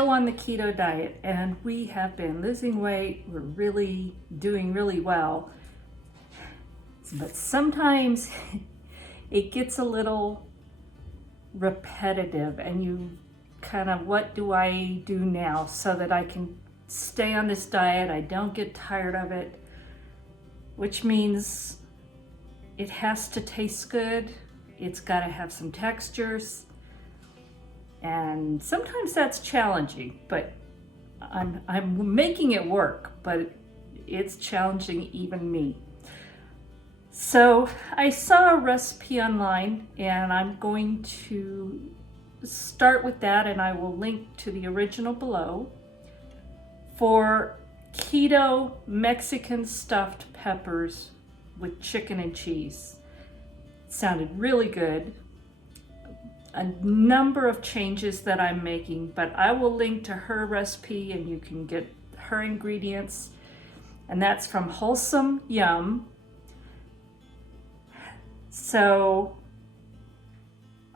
still on the keto diet and we have been losing weight. We're really doing really well. But sometimes it gets a little repetitive and you kind of, what do I do now so that I can stay on this diet? I don't get tired of it, which means it has to taste good. It's got to have some textures. And sometimes that's challenging, but I'm making it work, but it's challenging even me. So I saw a recipe online and I'm going to start with that, and I will link to the original below, for keto Mexican stuffed peppers with chicken and cheese. It sounded really good. A number of changes that I'm making, but I will link to her recipe and you can get her ingredients. And that's from Wholesome Yum. So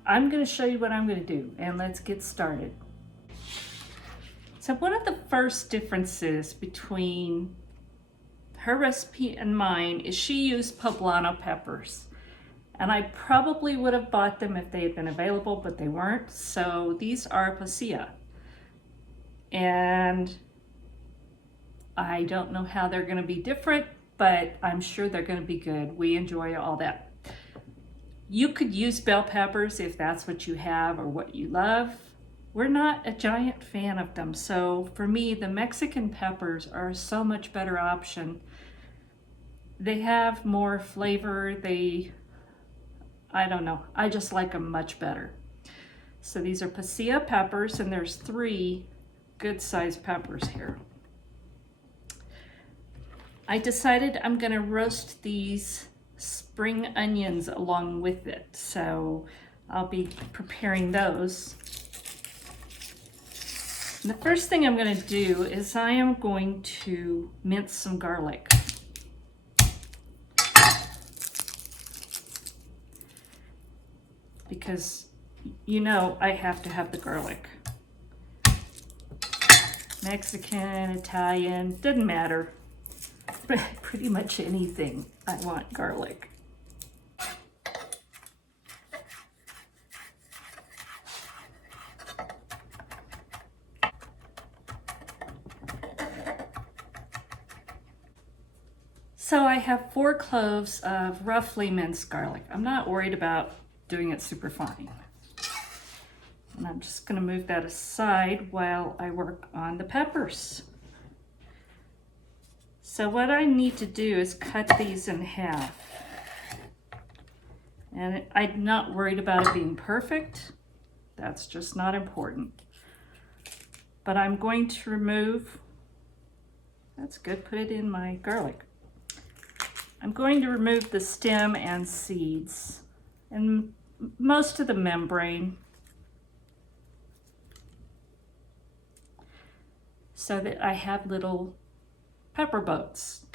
I'm going to show you what I'm going to do, and let's get started. So one of the first differences between her recipe and mine is she used poblano peppers. And I probably would have bought them if they had been available, but they weren't. So these are Pasilla. And I don't know how they're going to be different, but I'm sure they're going to be good. We enjoy all that. You could use bell peppers if that's what you have or what you love. We're not a giant fan of them. So for me, the Mexican peppers are a so much better option. They have more flavor. I don't know, I just like them much better. So these are Pasilla peppers, and there's 3 good sized peppers here. I decided I'm gonna roast these spring onions along with it. So I'll be preparing those. And the first thing I'm gonna do is I am going to mince some garlic. Because you know I have to have the garlic. Mexican, Italian, doesn't matter. Pretty much anything, I want garlic. So I have 4 cloves of roughly minced garlic. I'm not worried about doing it super fine. And I'm just going to move that aside while I work on the peppers. So what I need to do is cut these in half. And I'm not worried about it being perfect. That's just not important. But I'm going to remove, that's good, put it in my garlic. I'm going to remove the stem and seeds and most of the membrane so that I have little pepper boats.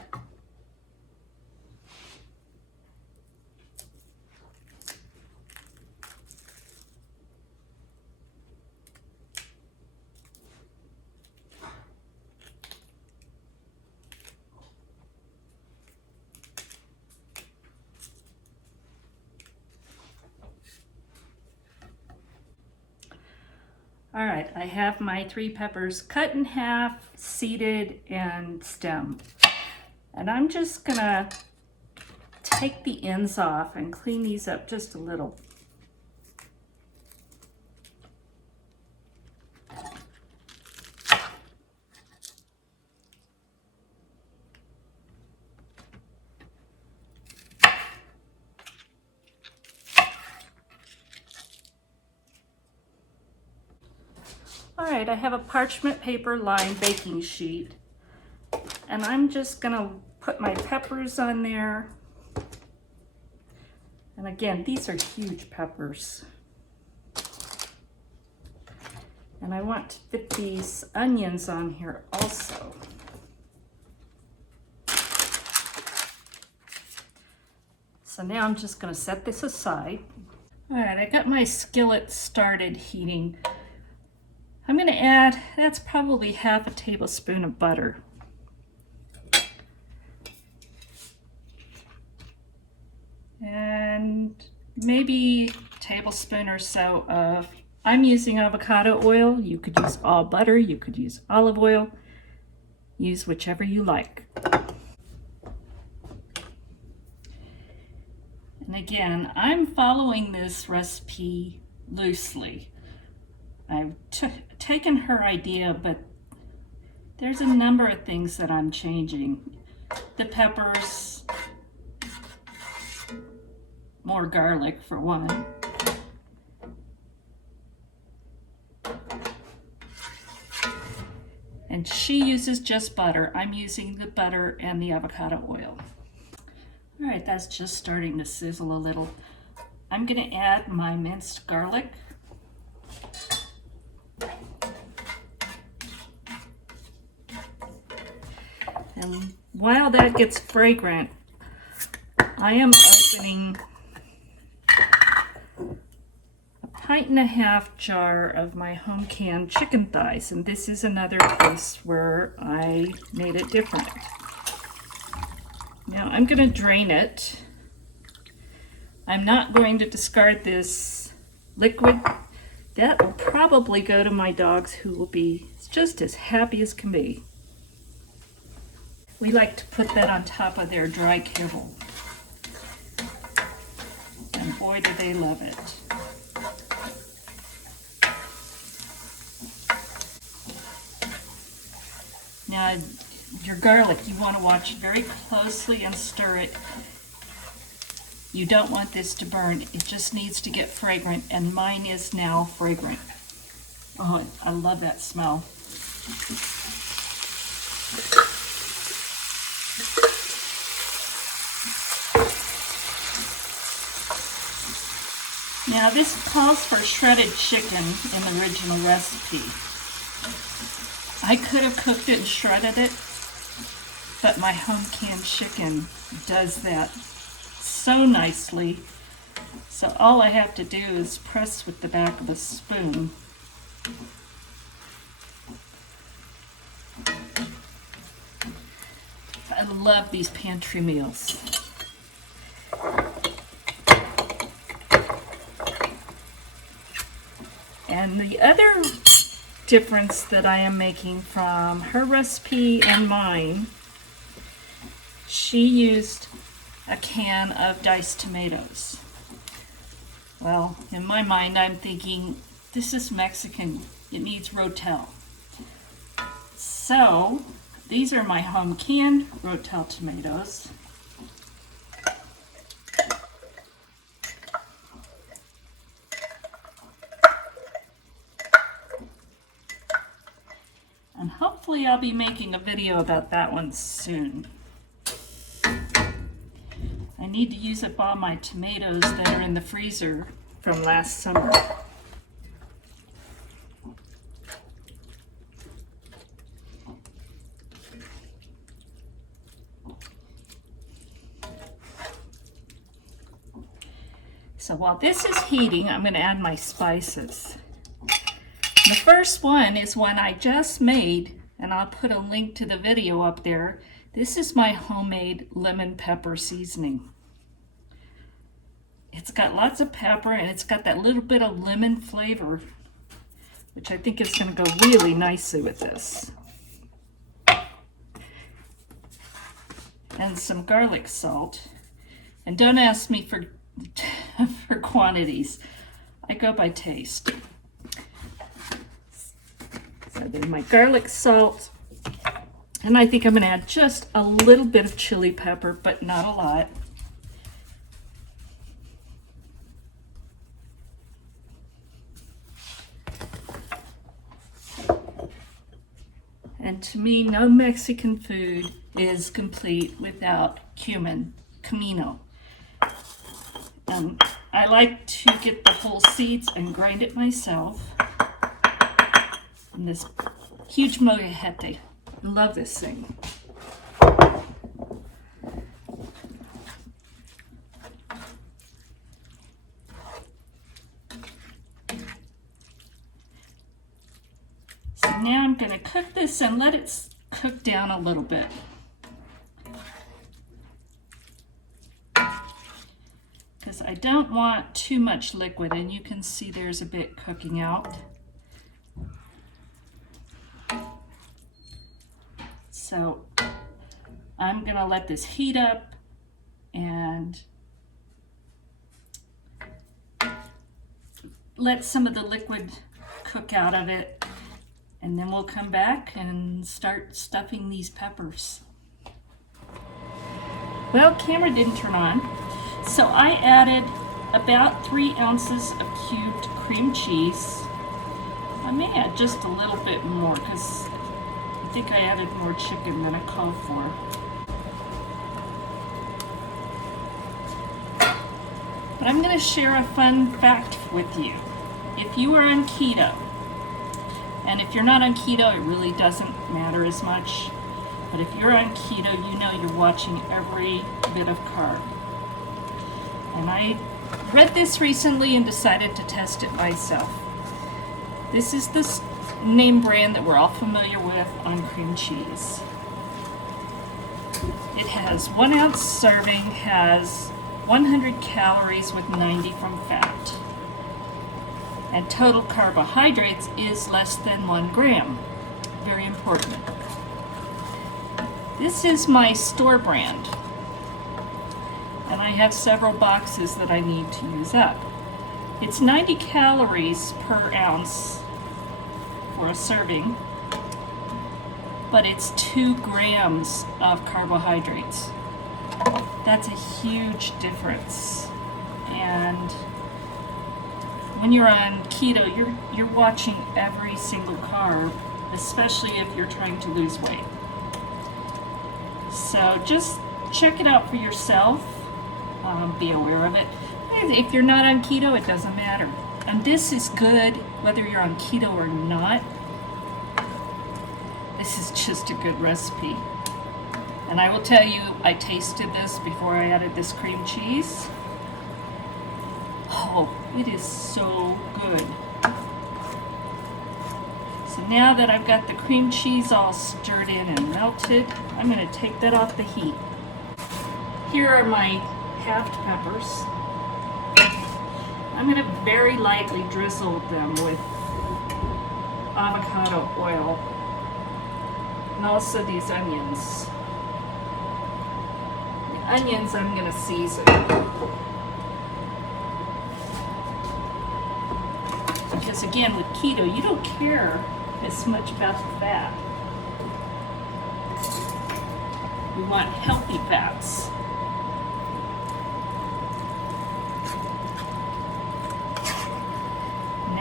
All right, I have my 3 peppers cut in half, seeded, and stemmed. And I'm just gonna take the ends off and clean these up just a little. All right, I have a parchment paper lined baking sheet, and I'm just gonna put my peppers on there. And again, these are huge peppers. And I want to fit these onions on here also. So now I'm just gonna set this aside. All right, I got my skillet started heating. I'm going to add, that's probably half a tablespoon of butter. And maybe a tablespoon or so of, I'm using avocado oil. You could use all butter, you could use olive oil. Use whichever you like. And again, I'm following this recipe loosely. I've taken her idea, but there's a number of things that I'm changing. The peppers, more garlic for one. And she uses just butter. I'm using the butter and the avocado oil. All right, that's just starting to sizzle a little. I'm gonna add my minced garlic. And while that gets fragrant, I am opening a 1.5 pint jar of my home canned chicken thighs. And this is another case where I made it different. Now I'm going to drain it. I'm not going to discard this liquid. That will probably go to my dogs, who will be just as happy as can be. We like to put that on top of their dry kibble. And boy, do they love it. Now, your garlic, you want to watch very closely and stir it. You don't want this to burn. It just needs to get fragrant, and mine is now fragrant. Oh, I love that smell. Now this calls for shredded chicken in the original recipe. I could have cooked it and shredded it, but my home canned chicken does that so nicely. So all I have to do is press with the back of a spoon. I love these pantry meals. And the other difference that I am making from her recipe and mine, she used a can of diced tomatoes. Well, in my mind, I'm thinking, this is Mexican. It needs Rotel. So, these are my home canned Rotel tomatoes. And hopefully I'll be making a video about that one soon. I need to use up all my tomatoes that are in the freezer from last summer. So while this is heating, I'm going to add my spices. The first one is one I just made, and I'll put a link to the video up there. This is my homemade lemon pepper seasoning. It's got lots of pepper, and it's got that little bit of lemon flavor, which I think is going to go really nicely with this. And some garlic salt. And don't ask me for quantities. I go by taste. So there's my garlic salt, and I think I'm going to add just a little bit of chili pepper, but not a lot. And to me, no Mexican food is complete without cumin, comino. I like to get the whole seeds and grind it myself. And this huge molcajete. I love this thing. Now I'm going to cook this and let it cook down a little bit. Because I don't want too much liquid, and you can see there's a bit cooking out. So I'm going to let this heat up and let some of the liquid cook out of it, and then we'll come back and start stuffing these peppers. Well, camera didn't turn on, so I added about 3 ounces of cubed cream cheese. I may add just a little bit more because I think I added more chicken than I called for. But I'm going to share a fun fact with you. If you are on keto, and if you're not on keto, it really doesn't matter as much. But if you're on keto, you know you're watching every bit of carb. And I read this recently and decided to test it myself. This is the name brand that we're all familiar with on cream cheese. It has 1 ounce serving, has 100 calories with 90 from fat. And total carbohydrates is less than 1 gram. Very important. This is my store brand, and I have several boxes that I need to use up. It's 90 calories per ounce for a serving, but it's 2 grams of carbohydrates. That's a huge difference. And when you're on keto, you're watching every single carb, especially if you're trying to lose weight. So just check it out for yourself. Be aware of it. If you're not on keto, it doesn't matter. And this is good whether you're on keto or not. This is just a good recipe. And I will tell you, I tasted this before I added this cream cheese. Oh, it is so good. So now that I've got the cream cheese all stirred in and melted, I'm going to take that off the heat. Here are my halved peppers. I'm going to very lightly drizzle them with avocado oil, and also these onions. The onions I'm going to season. Because again, with keto, you don't care as much about the fat. We want healthy fats.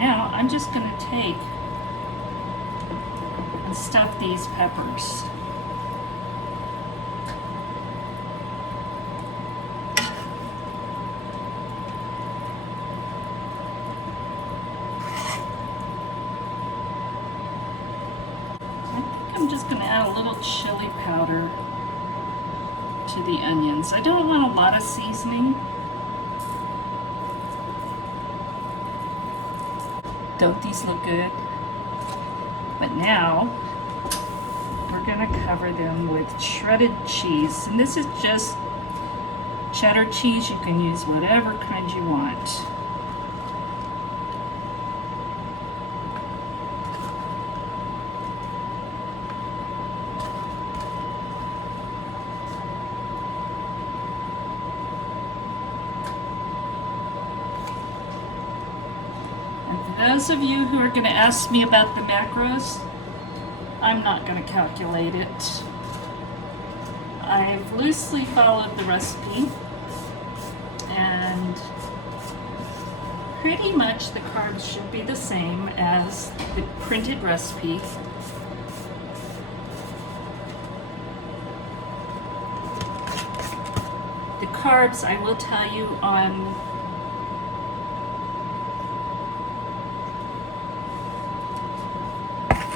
Now I'm just going to take and stuff these peppers. I'm just going to add a little chili powder to the onions. I don't want a lot of seasoning. Don't these look good? But now we're going to cover them with shredded cheese. And this is just cheddar cheese. You can use whatever kind you want. Those of you who are going to ask me about the macros, I'm not going to calculate it. I've loosely followed the recipe, and pretty much the carbs should be the same as the printed recipe. The carbs, I will tell you, on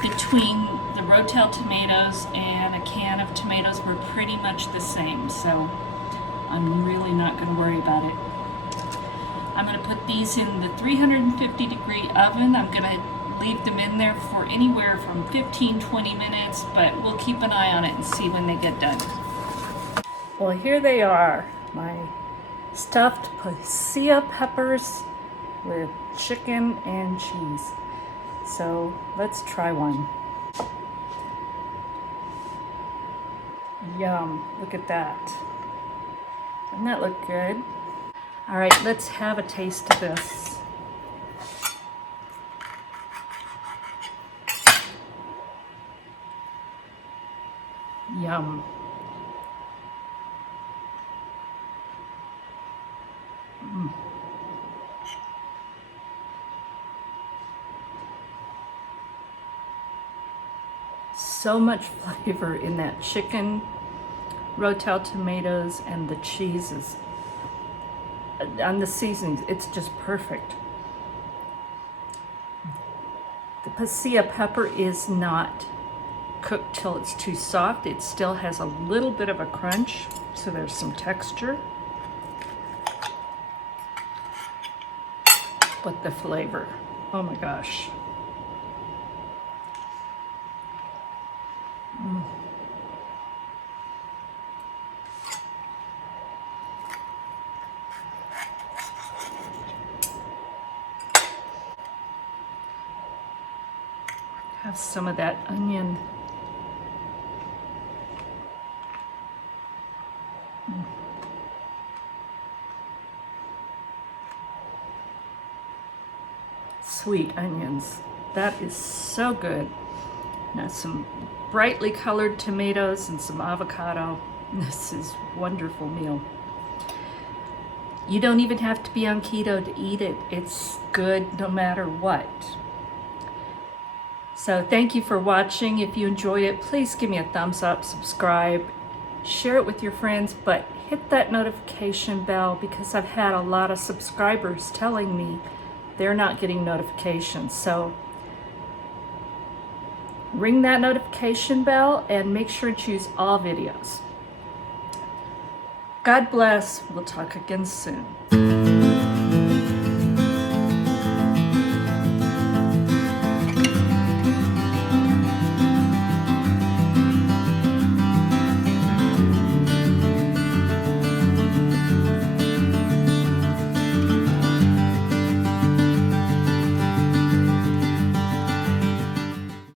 between the Rotel tomatoes and a can of tomatoes were pretty much the same, so I'm really not going to worry about it. I'm going to put these in the 350 degree oven. I'm going to leave them in there for anywhere from 15-20 minutes, but we'll keep an eye on it and see when they get done. Well, here they are, my stuffed Pasilla peppers with chicken and cheese. So let's try one. Yum, look at that. Doesn't that look good? All right, let's have a taste of this. Yum. So much flavor in that chicken, Rotel tomatoes, and the cheeses. On the seasonings, it's just perfect. The Pasilla pepper is not cooked till it's too soft. It still has a little bit of a crunch, so there's some texture. But the flavor, oh my gosh. Have some of that onion. Sweet onions. That is so good. Now some brightly colored tomatoes and some avocado. This is a wonderful meal. You don't even have to be on keto to eat it. It's good no matter what. So thank you for watching. If you enjoyed it, please give me a thumbs up, subscribe, share it with your friends, but hit that notification bell because I've had a lot of subscribers telling me they're not getting notifications. So ring that notification bell and make sure to choose all videos. God bless. We'll talk again soon.